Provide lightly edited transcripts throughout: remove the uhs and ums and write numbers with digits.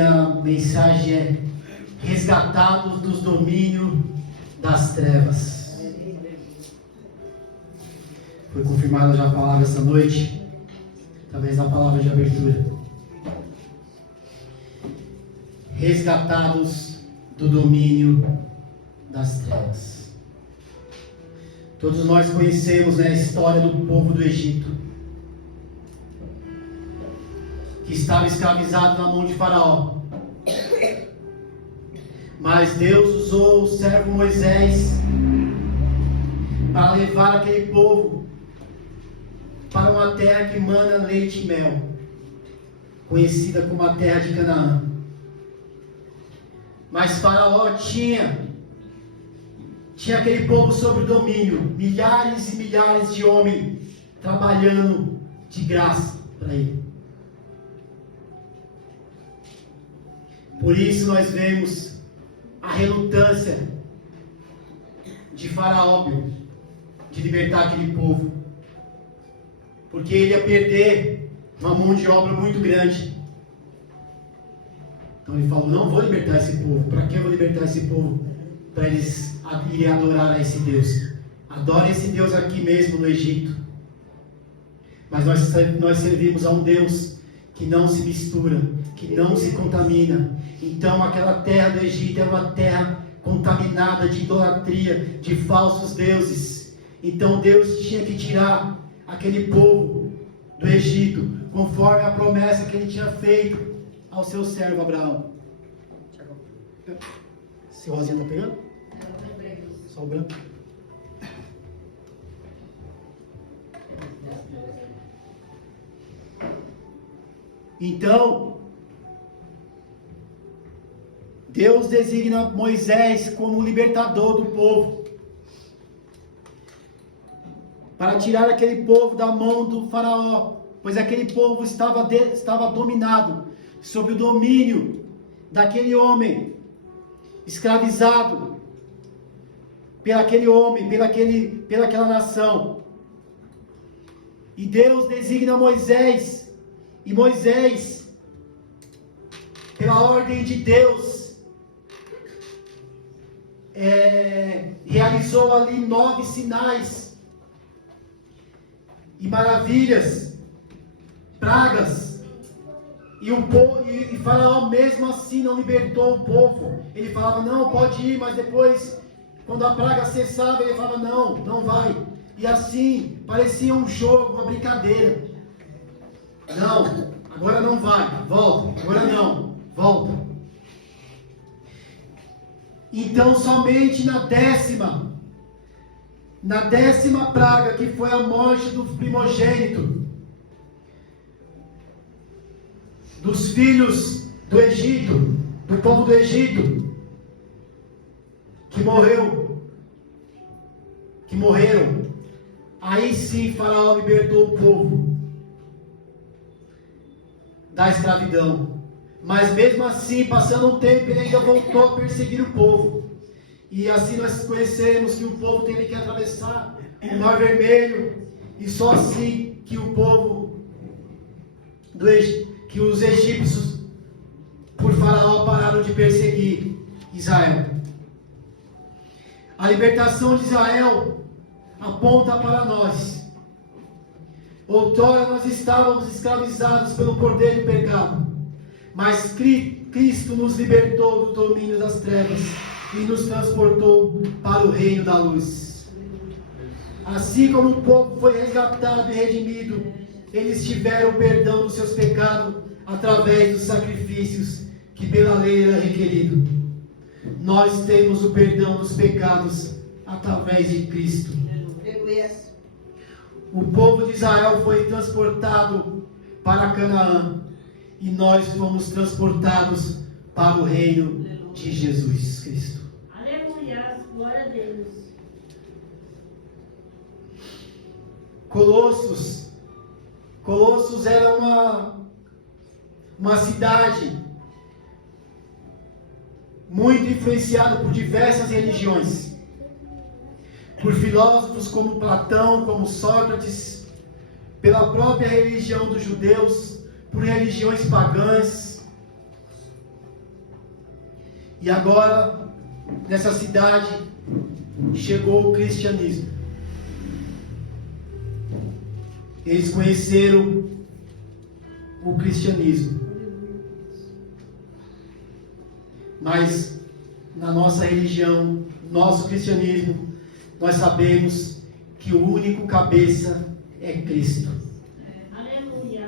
minha mensagem é resgatados dos domínios das trevas. Foi confirmada já a palavra essa noite, através da palavra de abertura. Resgatados do domínio das trevas. Todos nós conhecemos, né, a história do povo do Egito, que estava escravizado na mão de Faraó. Mas Deus usou o servo Moisés para levar aquele povo para uma terra que mana leite e mel, conhecida como a terra de Canaã. Mas Faraó tinha aquele povo sob domínio, milhares e milhares de homens trabalhando de graça para ele. Por isso nós vemos a relutância de Faraó de libertar aquele povo, porque ele ia perder uma mão de obra muito grande. Então ele falou: não vou libertar esse povo. Para que eu vou libertar esse povo? Para eles irem adorar a esse Deus. Adorem esse Deus aqui mesmo no Egito. Mas nós servimos a um Deus que não se mistura, que não se contamina. Então aquela terra do Egito era uma terra contaminada de idolatria, de falsos deuses. Então Deus tinha que tirar aquele povo do Egito, conforme a promessa que ele tinha feito ao seu servo Abraão. Seu Rosinha está pegando? Só o branco. Então Deus designa Moisés como libertador do povo, para tirar aquele povo da mão do Faraó, pois aquele povo estava dominado, sob o domínio daquele homem, escravizado pelaquele homem, pelaquela nação. E Deus designa Moisés, e Moisés, pela ordem de Deus, realizou ali 9 sinais e maravilhas, pragas, e Faraó mesmo assim não libertou o povo. Ele falava: não, pode ir, mas depois, quando a praga cessava, ele falava: não, não vai. E assim parecia um jogo, uma brincadeira. Não, agora não vai, volta. Agora não, volta. Então somente na décima praga, que foi a morte do primogênito dos filhos do Egito, do povo do Egito, que morreram, aí sim Faraó libertou o povo da escravidão. Mas mesmo assim, passando um tempo, ele ainda voltou a perseguir o povo. E assim nós conhecemos que o povo teve que atravessar o Mar Vermelho, e só assim que o povo que os egípcios, por Faraó, pararam de perseguir Israel. A libertação de Israel aponta para nós. Outrora nós estávamos escravizados pelo poder do pecado, mas Cristo nos libertou do domínio das trevas e nos transportou para o reino da luz. Assim como o povo foi resgatado e redimido, eles tiveram o perdão dos seus pecados através dos sacrifícios que pela lei era requerido. Nós temos o perdão dos pecados através de Cristo. O povo de Israel foi transportado para Canaã, e nós fomos transportados para o reino de Jesus Cristo. Aleluia, glória a Deus. Colossos era uma cidade muito influenciada por diversas religiões, por filósofos como Platão, como Sócrates, pela própria religião dos judeus, por religiões pagãs. E agora, nessa cidade, chegou o cristianismo. Eles conheceram o cristianismo. Mas na nossa religião, nosso cristianismo, nós sabemos que o único cabeça é Cristo. Aleluia.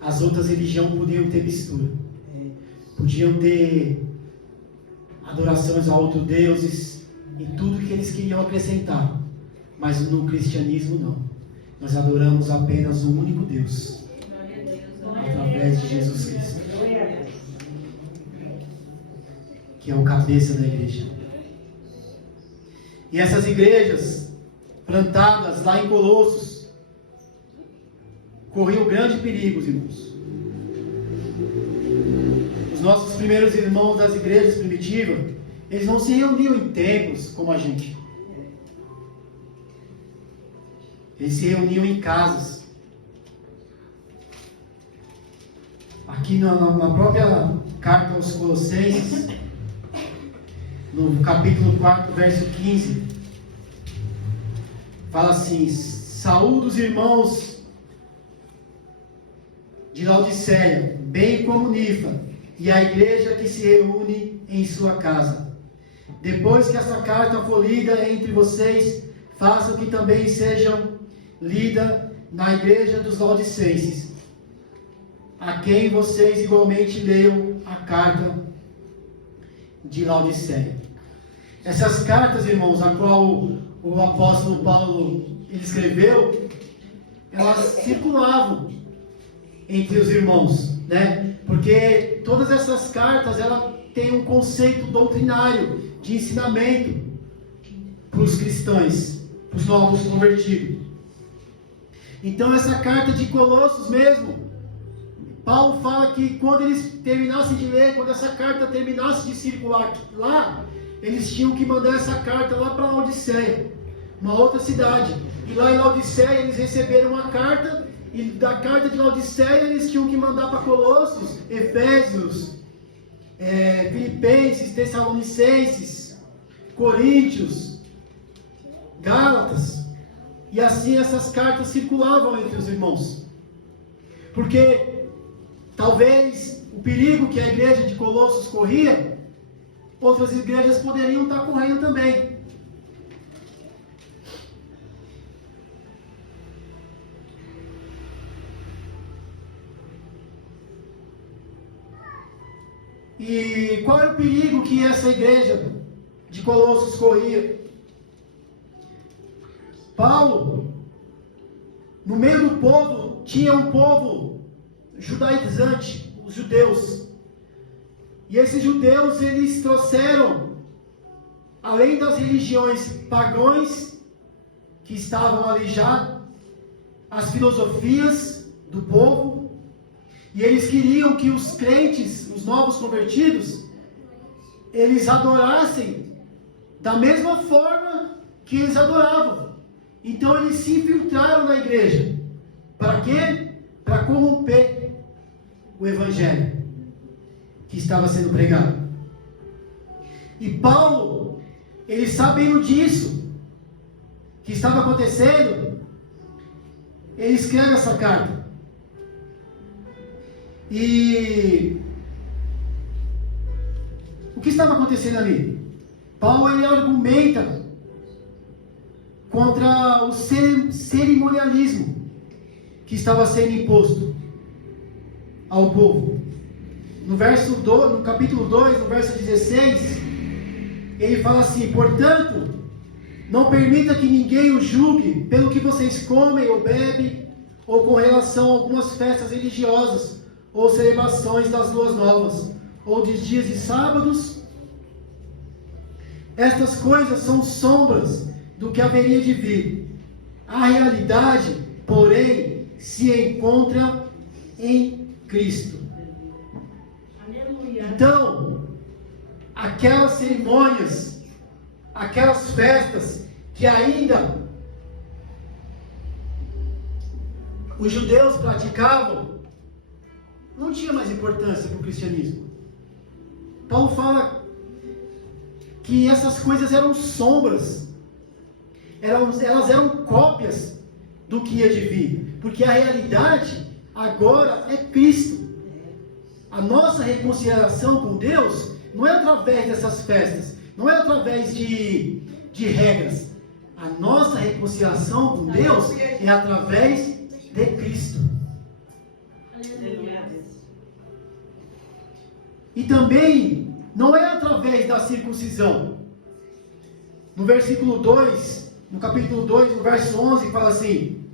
As outras religiões podiam ter mistura. Podiam ter adorações a outros deuses e tudo que eles queriam acrescentar. Mas no cristianismo não. Nós adoramos apenas o único Deus. Através de Jesus Cristo. Que é o cabeça da igreja. E essas igrejas plantadas lá em Colossos corriam grande perigo, irmãos. Os nossos primeiros irmãos das igrejas primitivas, eles não se reuniam em templos como a gente. Eles se reuniam em casas. Aqui na própria carta aos Colossenses, no capítulo 4, verso 15, fala assim: saúde os irmãos de Laodiceia, bem como Nifa, e a igreja que se reúne em sua casa. Depois que essa carta for lida entre vocês, façam que também sejam lida na igreja dos laodicenses, a quem vocês igualmente leiam a carta de Laodiceia. Essas cartas, irmãos, a qual o apóstolo Paulo ele escreveu, elas circulavam entre os irmãos, né? Porque todas essas cartas, ela tem um conceito doutrinário de ensinamento para os cristãos, para os novos convertidos. Então essa carta de Colossos mesmo, Paulo fala que quando eles terminassem de ler, quando essa carta terminasse de circular lá, eles tinham que mandar essa carta lá para Laodiceia, uma outra cidade. E lá em Laodiceia eles receberam uma carta, e da carta de Laodiceia eles tinham que mandar para Colossos, Efésios, Filipenses, Tessalonicenses, Coríntios, Gálatas. E assim essas cartas circulavam entre os irmãos. Porque talvez o perigo que a igreja de Colossos corria, outras igrejas poderiam estar correndo também. E qual é o perigo que essa igreja de Colossos corria? Paulo, no meio do povo, tinha um povo judaizante, os judeus. E esses judeus, eles trouxeram, além das religiões pagãs que estavam ali já, as filosofias do povo. E eles queriam que os crentes, os novos convertidos, eles adorassem da mesma forma que eles adoravam. Então eles se infiltraram na igreja. Para quê? Para corromper o evangelho que estava sendo pregado. E Paulo, ele sabendo disso, que estava acontecendo, ele escreve essa carta. E o que estava acontecendo ali? Paulo, ele argumenta contra o cerimonialismo que estava sendo imposto ao povo. No capítulo 2, no verso 16, ele fala assim: portanto, não permita que ninguém o julgue pelo que vocês comem ou bebem, ou com relação a algumas festas religiosas, ou celebrações das luas novas, ou de dias de sábados. Estas coisas são sombras do que haveria de vir. A realidade, porém, se encontra em Cristo. Aleluia. Então, aquelas cerimônias, aquelas festas que ainda os judeus praticavam, não tinha mais importância para o cristianismo. Paulo fala que essas coisas eram sombras, elas eram cópias do que ia de vir, porque a realidade agora é Cristo. A nossa reconciliação com Deus não é através dessas festas, não é através de regras. A nossa reconciliação com Deus é através de Cristo. E também não é através da circuncisão. No versículo 2, no capítulo 2, no verso 11, fala assim: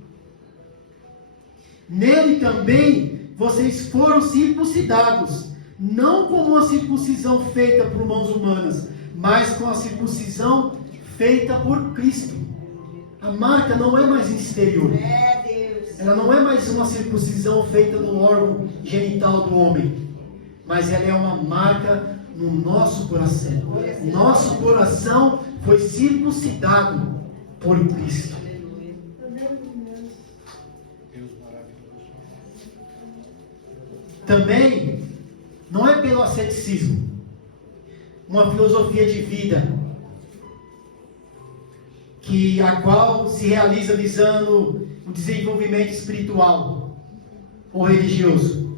nele também vocês foram circuncidados, não com uma circuncisão feita por mãos humanas, mas com a circuncisão feita por Cristo. A marca não é mais exterior. Ela não é mais uma circuncisão feita no órgão genital do homem, mas ela é uma marca no nosso coração. Nosso coração foi circuncidado por Cristo. Também não é pelo asceticismo, uma filosofia de vida a qual se realiza visando o desenvolvimento espiritual ou religioso.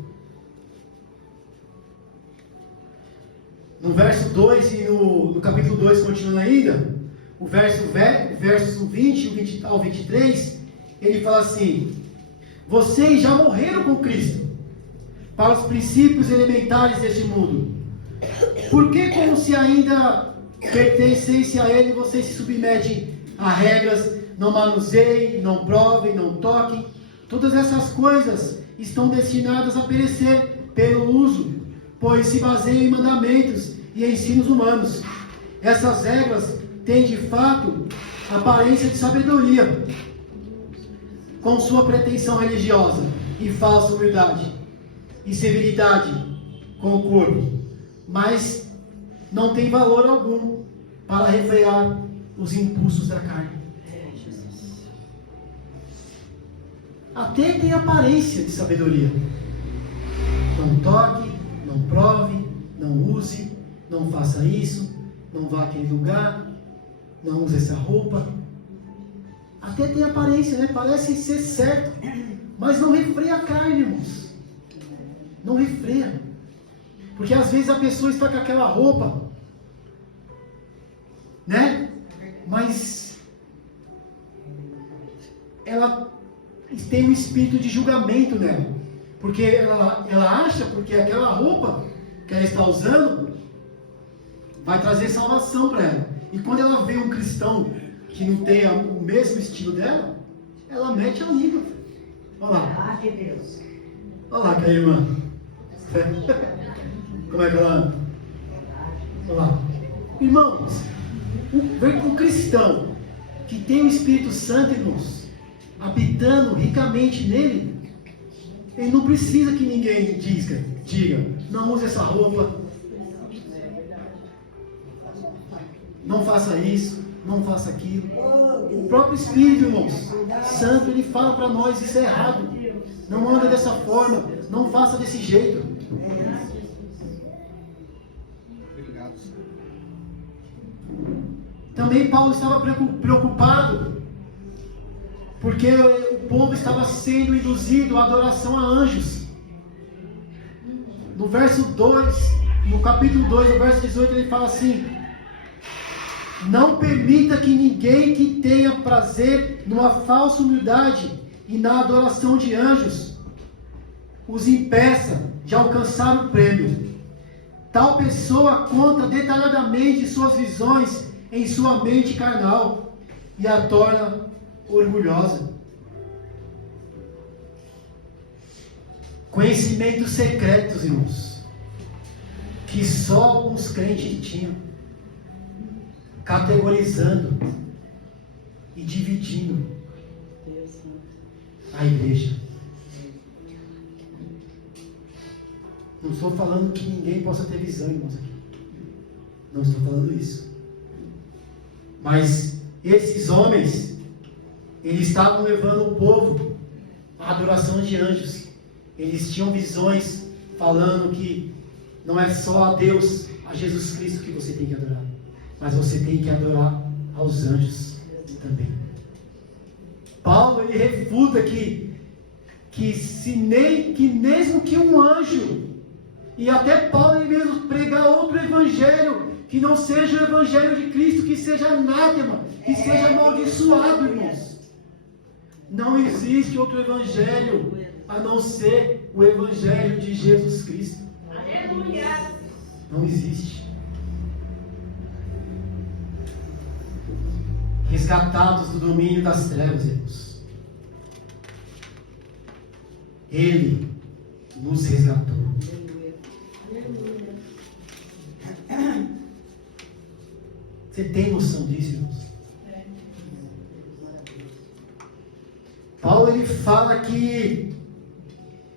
No verso 2 e no capítulo 2, continuando ainda, o verso 20 ao 23, ele fala assim: vocês já morreram com Cristo para os princípios elementares deste mundo. Por que, como se ainda pertencesse a Ele, vocês se submetem a regras? Não manuseiem, não provem, não toquem. Todas essas coisas estão destinadas a perecer pelo uso, pois se baseiam em mandamentos e ensinos humanos. Essas regras têm de fato aparência de sabedoria, com sua pretensão religiosa e falsa humildade e severidade com o corpo, mas não tem valor algum para refrear os impulsos da carne. Até tem aparência de sabedoria. Não toque, não prove, não use, não faça isso, não vá àquele lugar, não use essa roupa. Até tem aparência, né? Parece ser certo, mas não refreia a carne, irmãos. Não refreia. Porque às vezes a pessoa está com aquela roupa, né? Mas ela tem um espírito de julgamento nela. Porque ela acha, porque aquela roupa que ela está usando vai trazer salvação para ela. E quando ela vê um cristão que não tenha o mesmo estilo dela, ela mete a língua. Olha lá. Olha lá que a irmã. Como é que ela anda? Olha lá. Irmãos, um cristão que tem o Espírito Santo, irmãos, habitando ricamente nele, ele não precisa que ninguém diga, não use essa roupa, não faça isso, não faça aquilo. O próprio Espírito, irmãos, Santo, ele fala para nós: isso é errado, não anda dessa forma, não faça desse jeito. Também Paulo estava preocupado, porque o povo estava sendo induzido à adoração a anjos. No verso 2, no capítulo 2, no verso 18, ele fala assim: não permita que ninguém que tenha prazer numa falsa humildade e na adoração de anjos os impeça de alcançar o prêmio. Tal pessoa conta detalhadamente suas visões em sua mente carnal e a torna orgulhosa. Conhecimentos secretos, irmãos, que só alguns crentes tinham, categorizando e dividindo a igreja. Não estou falando que ninguém possa ter visão, irmãos, aqui. Não estou falando isso. Mas esses homens, eles estavam levando o povo à adoração de anjos. Eles tinham visões falando que não é só a Deus, a Jesus Cristo que você tem que adorar, mas você tem que adorar aos anjos também. Paulo, ele refuta que mesmo que um anjo, e até Paulo ele mesmo pregar outro evangelho, que não seja o evangelho de Cristo, que seja anátema, que seja amaldiçoado, irmãos. Não existe outro evangelho a não ser o evangelho de Jesus Cristo. Aleluia. Não existe. Resgatados do domínio das trevas, irmãos. Ele nos resgatou. Você tem noção disso, irmãos? Paulo ele fala que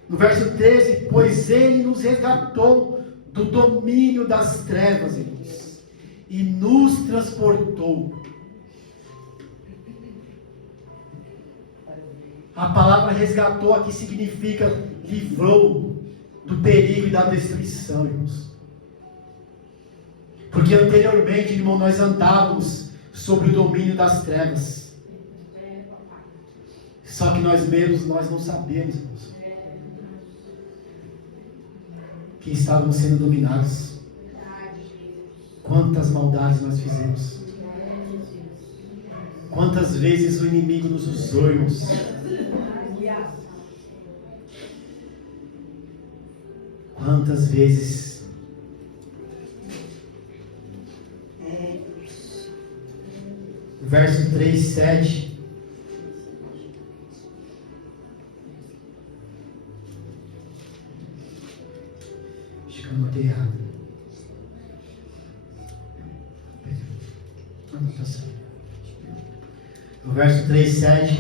no verso 13, pois ele nos resgatou do domínio das trevas, irmãos, e nos transportou. A palavra resgatou aqui significa livrou do perigo e da destruição, irmãos. Porque anteriormente, irmão, nós andávamos sobre o domínio das trevas. Só que nós mesmos, nós não sabemos, irmãos, que estávamos sendo dominados. Quantas maldades nós fizemos. Quantas vezes o inimigo nos usou, irmãos. Quantas vezes verso 3, 7 acho que eu anotei errado. Anotação. No verso 3, 7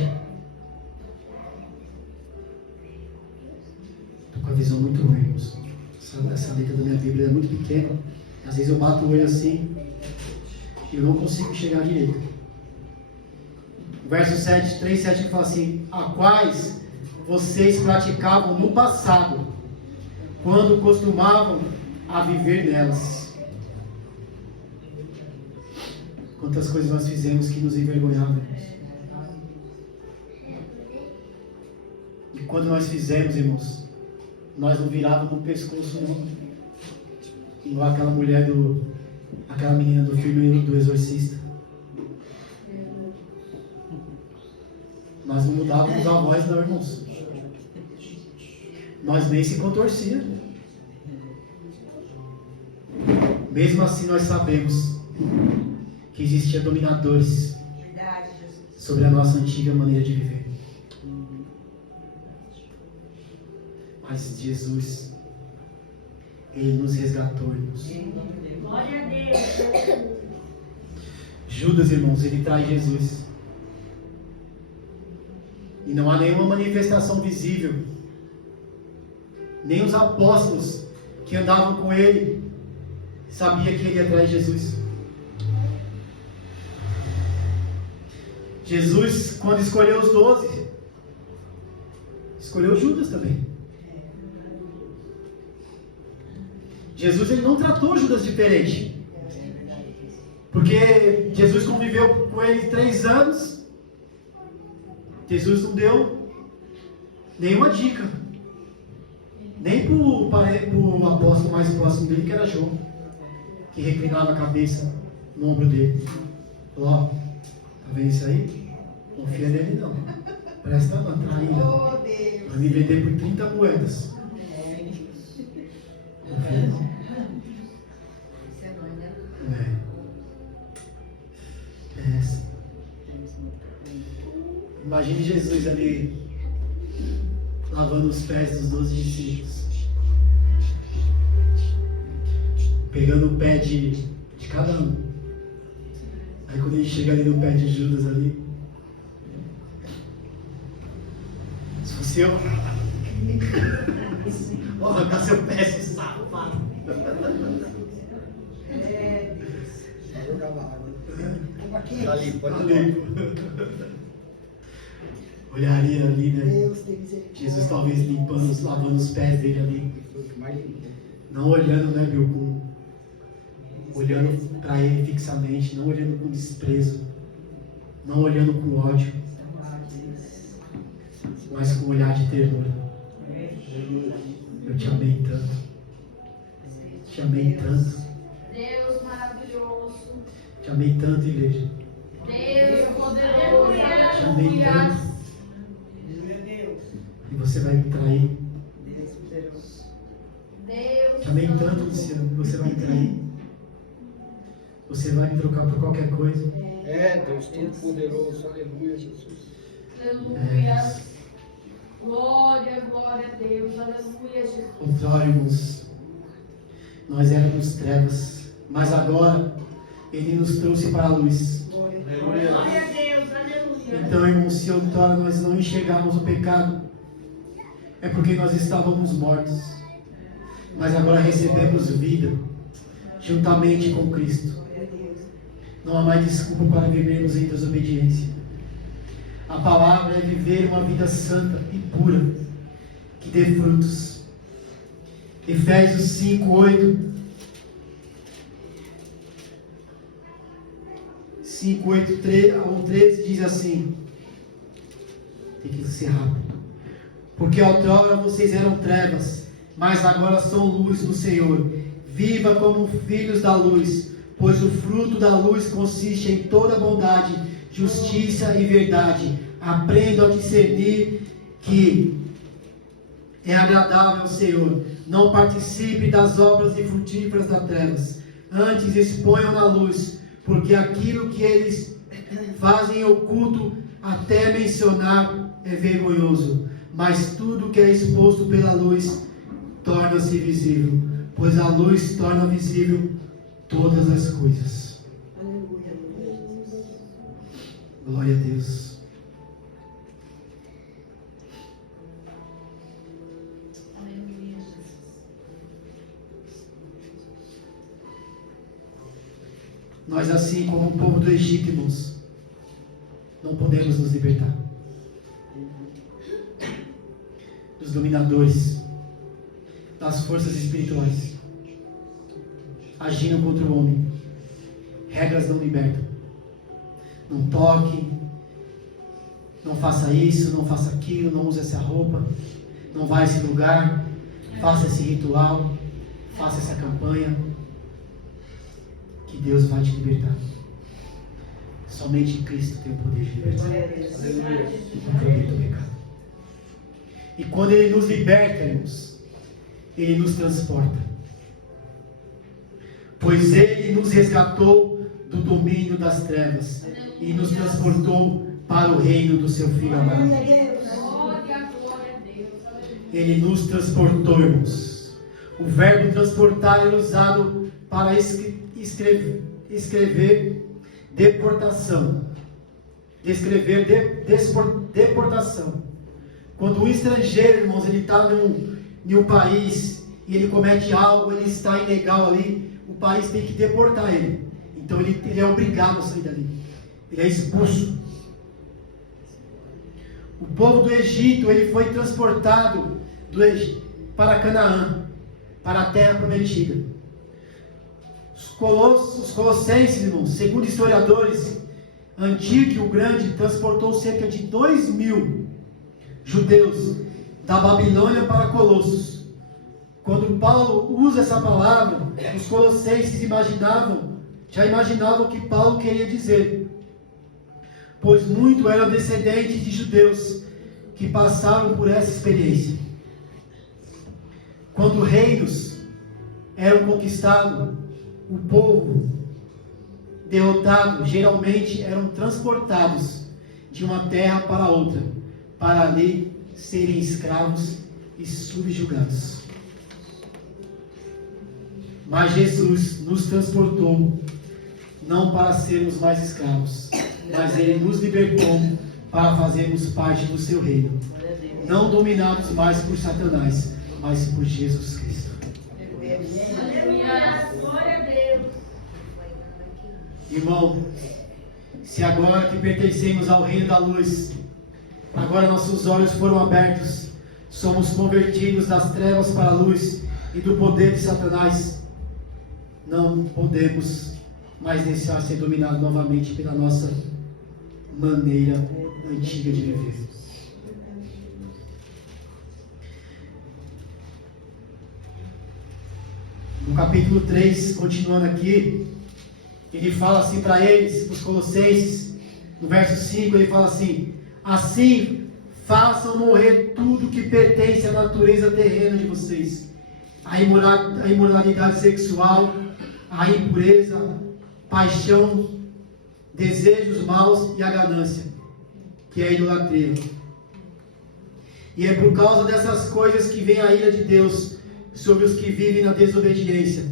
estou com a visão muito ruim, irmãos. Essa letra da minha Bíblia é muito pequena. Às vezes eu bato o olho assim e eu não consigo enxergar direito. Verso 7, 3, 7 fala assim: a quais vocês praticavam no passado, quando costumavam a viver nelas. Quantas coisas nós fizemos que nos envergonhavam. E quando nós fizemos, irmãos, nós não virávamos o pescoço, não. Igual aquela menina do filme do Exorcista. Nós não mudávamos a voz, não, irmãos. Nós nem se contorcia. Mesmo assim, nós sabemos que existiam dominadores sobre a nossa antiga maneira de viver. Mas Jesus, Ele nos resgatou, irmãos. Glória a Deus. Judas, irmãos, ele traz Jesus. E não há nenhuma manifestação visível. Nem os apóstolos que andavam com ele sabiam que ele ia trair Jesus. Jesus, quando escolheu os 12, escolheu Judas também. Jesus ele não tratou Judas diferente. Porque Jesus conviveu com ele 3 anos. Jesus não deu nenhuma dica. Nem para o apóstolo mais próximo dele, que era João, que reclinava a cabeça no ombro dele. Falou: ó, tá vendo isso aí? Confia nele não. Presta uma traíra. Vai me vender por 30 moedas. Imagine Jesus ali lavando os pés dos 12 discípulos, pegando o pé de cada um. Aí quando ele chega ali no pé de Judas ali, se fosse eu, vou arrancar seu pé, seu safado. Ali, pode ler. Olharia ali, né? Jesus talvez lavando os pés dele ali. Não olhando, né, Bill, olhando para Ele fixamente, não olhando com desprezo, não olhando com ódio, mas com um olhar de ternura. Eu te amei tanto, te amei tanto, Deus maravilhoso. te amei tanto, igreja, Deus poderoso. te amei tanto, e você vai me trair. Deus. Te amei tanto, Luciano, que você vai me trair. Você vai me trocar por qualquer coisa. Deus Todo-Poderoso, aleluia, Jesus. Aleluia. Glória, glória a Deus. Aleluia, Jesus. Outrora, irmãos, nós éramos trevas, mas agora Ele nos trouxe para a luz. Glória a Deus. Aleluia. Então, irmãos, se outrora nós não enxergamos o pecado, é porque nós estávamos mortos. Mas agora recebemos vida, juntamente com Cristo. Não há mais desculpa para vivermos em desobediência. A palavra é viver uma vida santa e pura, que dê frutos. Efésios 5, 8. 5, 8 ao 13 diz assim. Tem que ser rápido. Porque outrora vocês eram trevas, mas agora são luz no Senhor. Viva como filhos da luz, pois o fruto da luz consiste em toda bondade, justiça e verdade. Aprendam a discernir que é agradável ao Senhor. Não participe das obras infrutíferas das trevas. Antes exponham na luz, porque aquilo que eles fazem oculto, até mencionar, é vergonhoso. Mas tudo que é exposto pela luz torna-se visível, pois a luz torna visível todas as coisas. Glória a Deus. Nós, assim como o povo do Egito, irmãos, não podemos nos libertar dos dominadores, das forças espirituais agindo contra o homem. Regras não libertam. Não toque, não faça isso, não faça aquilo, não use essa roupa, não vá a esse lugar, faça esse ritual, faça essa campanha, que Deus vai te libertar. Somente Cristo tem o poder de libertar. Não permita o pecado. E quando Ele nos liberta, irmãos, Ele nos transporta. Pois Ele nos resgatou do domínio das trevas e nos transportou para o reino do seu Filho amado. Ele nos transportou, irmãos. O verbo transportar é usado para escrever deportação. Descrever deportação. Quando um estrangeiro, irmãos, ele está em um país e ele comete algo, ele está ilegal ali, o país tem que deportar ele. Então ele é obrigado a sair dali. Ele é expulso. O povo do Egito, ele foi transportado para Canaã, para a terra prometida. Os colossenses, irmãos, segundo historiadores, Antíoco o Grande transportou cerca de 2.000 judeus da Babilônia para Colossos. Quando Paulo usa essa palavra, os colossenses já imaginavam o que Paulo queria dizer, pois muito eram descendentes de judeus que passaram por essa experiência. Quando reinos eram conquistados, o povo derrotado geralmente eram transportados de uma terra para outra, para ali serem escravos e subjugados. Mas Jesus nos transportou não para sermos mais escravos, mas Ele nos libertou para fazermos parte do seu reino, não dominados mais por Satanás, mas por Jesus Cristo. Aleluia. Glória a Deus. Irmão, se agora que pertencemos ao reino da luz, agora nossos olhos foram abertos, somos convertidos das trevas para a luz e do poder de Satanás, não podemos mais deixar ser dominados novamente pela nossa maneira antiga de viver. No capítulo 3, continuando aqui, ele fala assim para eles, os colossenses, no verso 5, ele fala assim: assim, façam morrer tudo que pertence à natureza terrena de vocês, a imoralidade sexual, a impureza, paixão, desejos maus e a ganância, que é a idolatria. E é por causa dessas coisas que vem a ira de Deus sobre os que vivem na desobediência,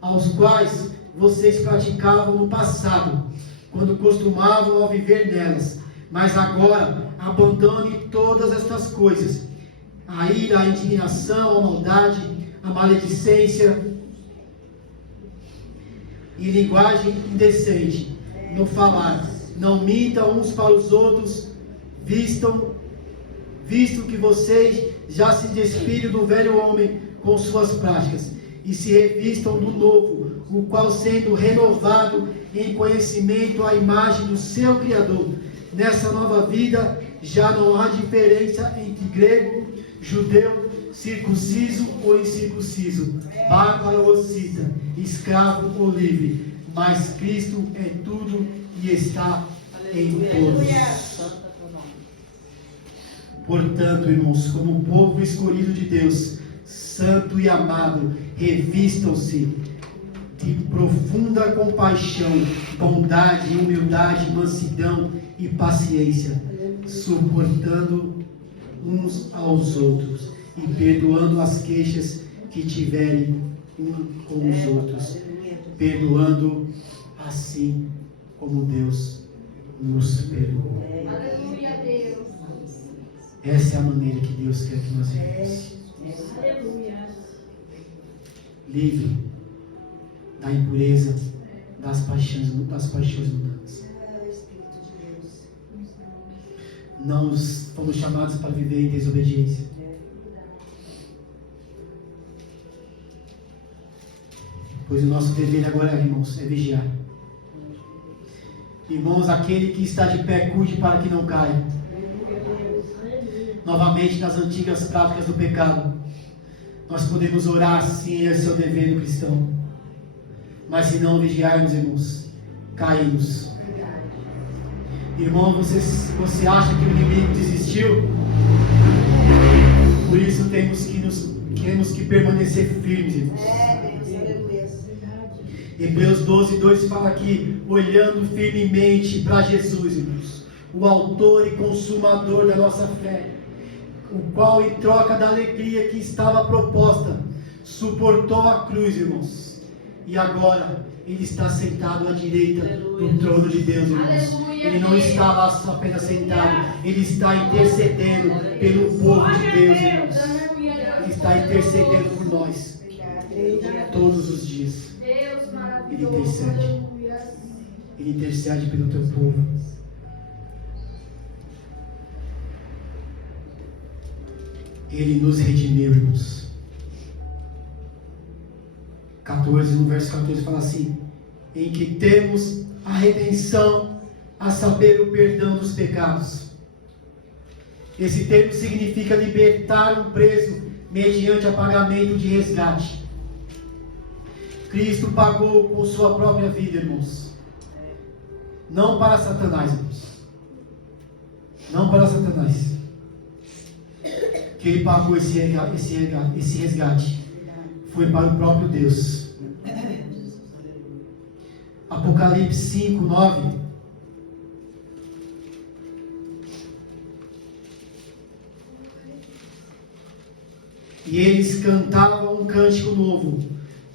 aos quais vocês praticavam no passado, quando costumavam viver nelas. Mas agora abandonem todas estas coisas: a ira, a indignação, a maldade, a maledicência e linguagem indecente no falar. Não mintam uns para os outros, visto que vocês já se despiram do velho homem com suas práticas, e se revistam do novo, o qual, sendo renovado em conhecimento à imagem do seu Criador. Nessa nova vida já não há diferença entre grego, judeu, circunciso ou incircunciso, bárbaro ou cita, escravo ou livre, mas Cristo é tudo e está em todos. Portanto, irmãos, como povo escolhido de Deus, santo e amado, revistam-se de profunda compaixão, bondade, humildade, mansidão e paciência, suportando uns aos outros e perdoando as queixas que tiverem uns com os outros, perdoando assim como Deus nos perdoou. Aleluia, Deus. Essa é a maneira que Deus quer que nós vivamos. Aleluia. Livre da impureza, das paixões mundanas. Não fomos chamados para viver em desobediência. Pois o nosso dever agora, irmãos, é vigiar. Irmãos, aquele que está de pé, cuide para que não caia novamente nas antigas práticas do pecado. Nós podemos orar, sim, esse é o dever do cristão. Mas se não vigiarmos, irmãos, caímos. Irmão, você acha que o inimigo desistiu? Por isso temos que permanecer firmes, irmãos. Hebreus 12:2 fala aqui: olhando firmemente para Jesus, irmãos, o autor e consumador da nossa fé, o qual, em troca da alegria que estava proposta, suportou a cruz, irmãos, e agora Ele está sentado à direita do trono de Deus, irmãos. Ele não está lá apenas sentado, Ele está intercedendo pelo povo de Deus, irmãos. Ele está intercedendo por nós todos os dias. Ele intercede. Ele intercede pelo teu povo. Ele nos redimiu, irmãos. 14, no verso 14 fala assim: em que temos a redenção, a saber, o perdão dos pecados. Esse termo significa libertar um preso mediante o pagamento de resgate. Cristo pagou com sua própria vida, irmãos. Não para Satanás, irmãos. Não para Satanás. Que Ele pagou esse resgate. Foi para o próprio Deus. Apocalipse 5:9. E eles cantavam um cântico novo: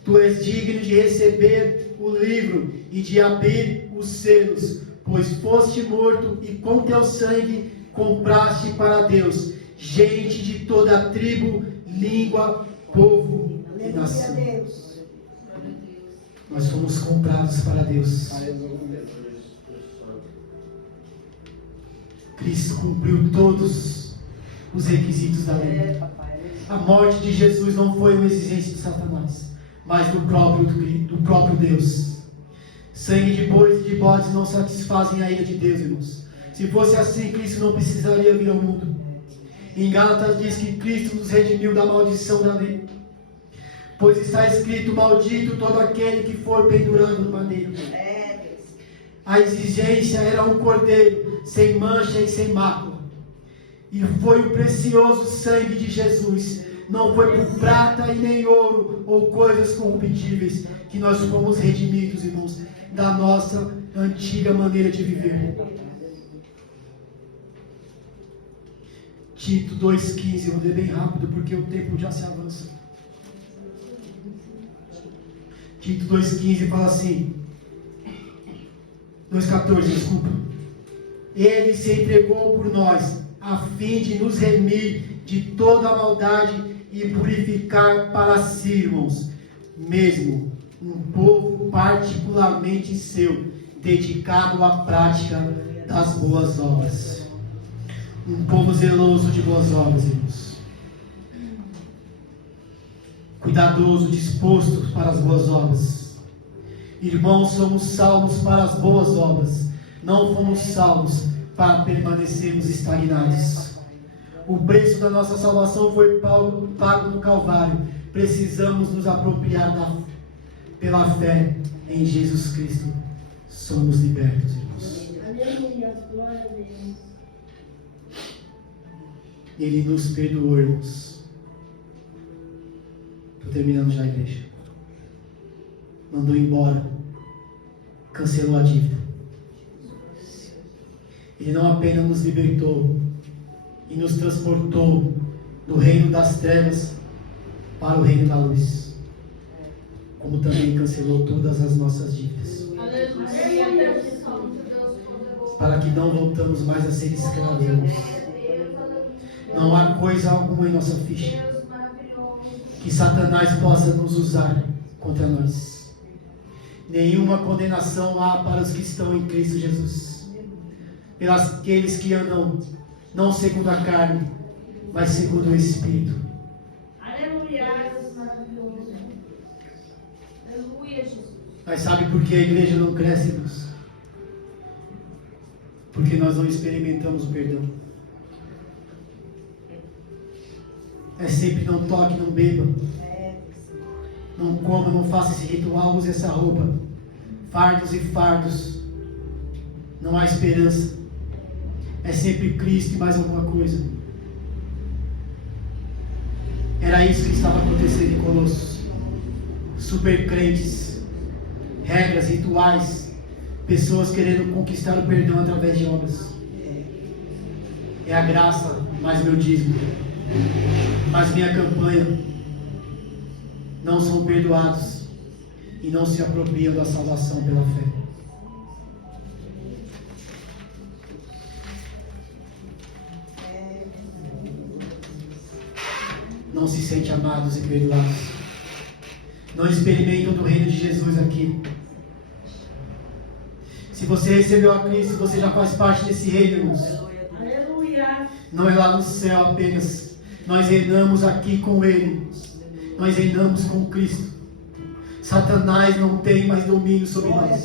tu és digno de receber o livro e de abrir os selos, pois foste morto e com teu sangue compraste para Deus gente de toda a tribo, língua, povo e nação. Nós fomos comprados para Deus. Cristo cumpriu todos os requisitos da lei. A morte de Jesus não foi uma exigência de Satanás. mas do próprio Deus. Sangue de bois e de bodes não satisfazem a ira de Deus, irmãos. Se fosse assim, Cristo não precisaria vir ao mundo. Em Gálatas diz que Cristo nos redimiu da maldição da lei. Pois está escrito: maldito todo aquele que for pendurado no madeiro. A exigência era um cordeiro, sem mancha e sem mácula. E foi o precioso sangue de Jesus. Não foi por prata e nem ouro ou coisas corruptíveis que nós fomos redimidos, irmãos, da nossa antiga maneira de viver. Tito 2,15, eu vou ler bem rápido porque o tempo já se avança. Tito 2,15 fala assim, 2,14, desculpa. Ele se entregou por nós, a fim de nos remir de toda a maldade e purificar para si, irmãos, mesmo um povo particularmente seu, dedicado à prática das boas obras. Um povo zeloso de boas obras, irmãos. Cuidadoso, disposto para as boas obras. Irmãos, somos salvos para as boas obras. Não fomos salvos para permanecermos estagnados. O preço da nossa salvação foi pago no Calvário. Precisamos nos apropriar pela fé em Jesus Cristo. Somos libertos, irmãos. Aleluia, glória a Deus. Ele nos perdoou, irmãos. Estou terminando já, igreja. Mandou embora. Cancelou a dívida. Ele não apenas nos libertou e nos transportou do reino das trevas para o reino da luz, como também cancelou todas as nossas dívidas. Aleluia, Para que não voltamos mais a ser escravos, irmãos. Não há coisa alguma em nossa ficha que Satanás possa nos usar contra nós. Nenhuma condenação há para os que estão em Cristo Jesus. Pelas aqueles que andam não segundo a carne, mas segundo o Espírito. Aleluia, maravilhoso. Aleluia, Jesus. Mas sabe por que a igreja não cresce, irmãos? Porque nós não experimentamos o perdão. É sempre não toque, não beba, não coma, não faça esse ritual, use essa roupa. Fardos e fardos. Não há esperança. É sempre Cristo e mais alguma coisa. Era isso que estava acontecendo em Colossos. Super crentes, regras, rituais, pessoas querendo conquistar o perdão através de obras. É a graça, mais meu dízimo, mais minha campanha. Não são perdoados e não se apropriam da salvação pela fé. Não se sentem amados e perdoados. Não experimentam do reino de Jesus aqui. Se você recebeu a Cristo, você já faz parte desse reino, irmãos. Aleluia. Não é lá no céu apenas. Nós reinamos aqui com Ele. Nós reinamos com Cristo. Satanás não tem mais domínio sobre nós.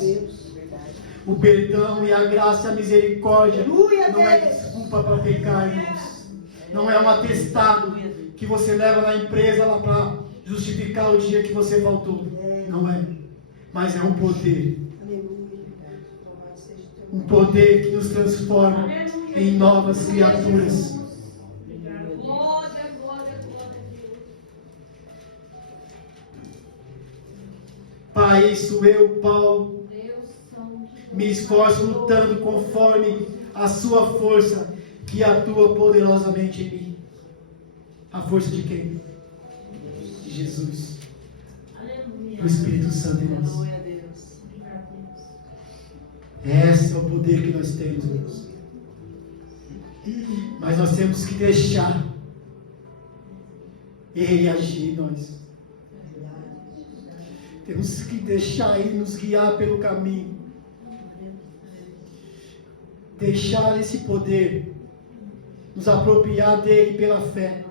O perdão e a graça e a misericórdia não é desculpa para pecar, irmãos. Não é um atestado que você leva na empresa lá para justificar o dia que você faltou. Não é. Mas é um poder. Um poder que nos transforma em novas criaturas. Glória, glória, glória a Deus. Para isso eu, Paulo, me esforço lutando conforme a sua força que atua poderosamente em mim. A força de quem? De Jesus. Aleluia. O Espírito Santo em nós. Esse é o poder que nós temos, irmãos. Mas nós temos que deixar Ele agir em nós. Temos que deixar Ele nos guiar pelo caminho. Deixar esse poder nos apropriar dele pela fé.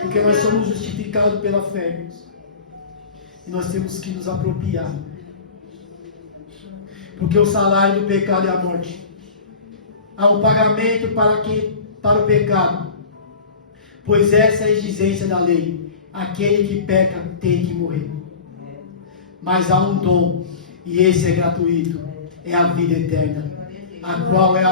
Porque nós somos justificados pela fé, irmãos. e nós temos que nos apropriar. Porque o salário do pecado é a morte. Há um pagamento para o pecado. Pois essa é a exigência da lei. Aquele que peca tem que morrer. Mas há um dom, e esse é gratuito, é a vida eterna. Qual é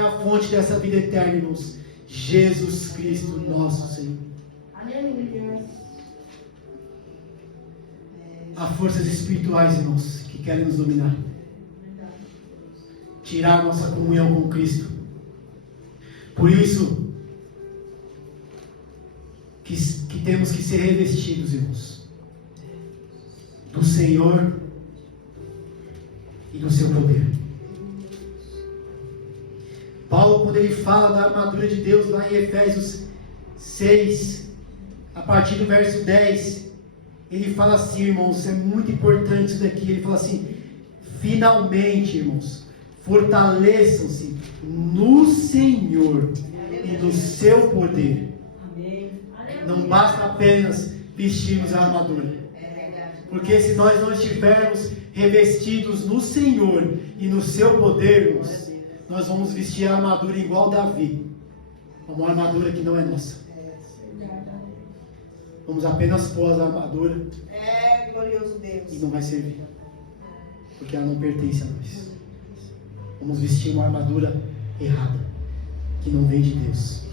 a fonte dessa vida eterna, irmãos? Jesus Cristo, nosso Senhor. Há forças espirituais, irmãos, que querem nos dominar, tirar nossa comunhão com Cristo. Por isso que temos que ser revestidos, irmãos, do Senhor e do seu poder. Paulo, quando ele fala da armadura de Deus lá em Efésios 6, a partir do verso 10, ele fala assim, irmãos, é muito importante isso daqui. Ele fala assim: finalmente, irmãos, fortaleçam-se no Senhor e no seu poder. Não basta apenas vestirmos a armadura, porque se nós não estivermos revestidos no Senhor e no seu poder, irmãos, nós vamos vestir a armadura igual Davi, uma armadura que não é nossa. Vamos apenas pôr a armadura glorioso Deus. E não vai servir, porque ela não pertence a nós. Vamos vestir uma armadura errada, que não vem de Deus.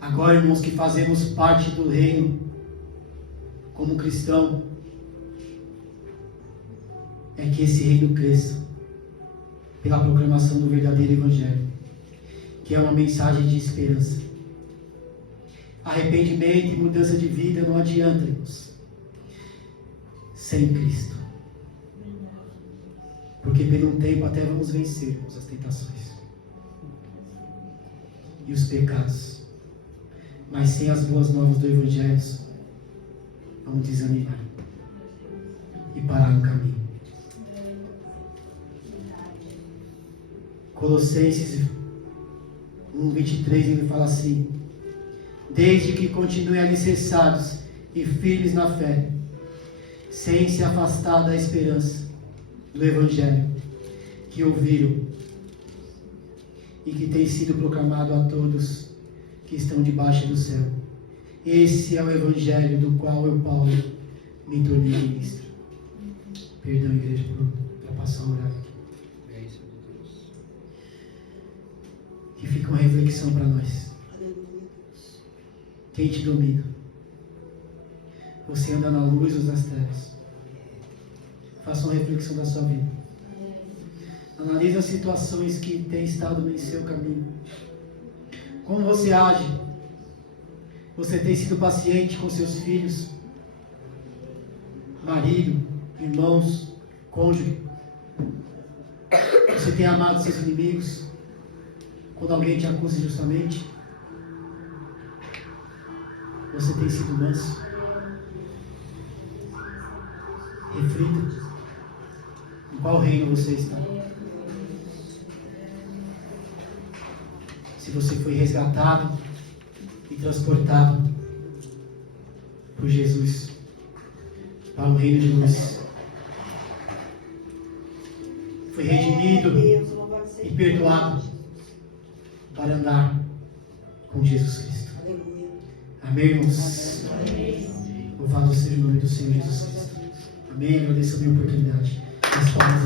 Agora, irmãos, que fazemos parte do reino como cristão, é que esse reino cresça pela proclamação do verdadeiro Evangelho, que é uma mensagem de esperança. Arrependimento e mudança de vida não adianta, irmãos, sem Cristo. Porque por um tempo até vamos vencer, irmãos, as tentações e os pecados, mas sem as boas novas do Evangelho, vamos desanimar e parar no caminho. Colossenses 1:23, ele fala assim: desde que continuem alicerçados e firmes na fé, sem se afastar da esperança do Evangelho que ouviram e que tem sido proclamado a todos que estão debaixo do céu. Esse é o Evangelho do qual eu, Paulo, me tornei ministro. Perdão, igreja, para passar o horário. Que fica uma reflexão para nós. Quem te domina? Você anda na luz ou nas trevas? Faça uma reflexão da sua vida. Analise as situações que têm estado no seu caminho. Como você age? Você tem sido paciente com seus filhos, marido, irmãos, cônjuge? Você tem amado seus inimigos quando alguém te acusa injustamente? Você tem sido manso? Reflita. Em qual reino você está? Se você foi resgatado e transportado por Jesus para o reino de luz, foi redimido e perdoado para andar com Jesus Cristo. Amém, irmãos? Louvado seja o nome do Senhor Jesus Cristo. Amém. Agradeço a minha oportunidade. As palmas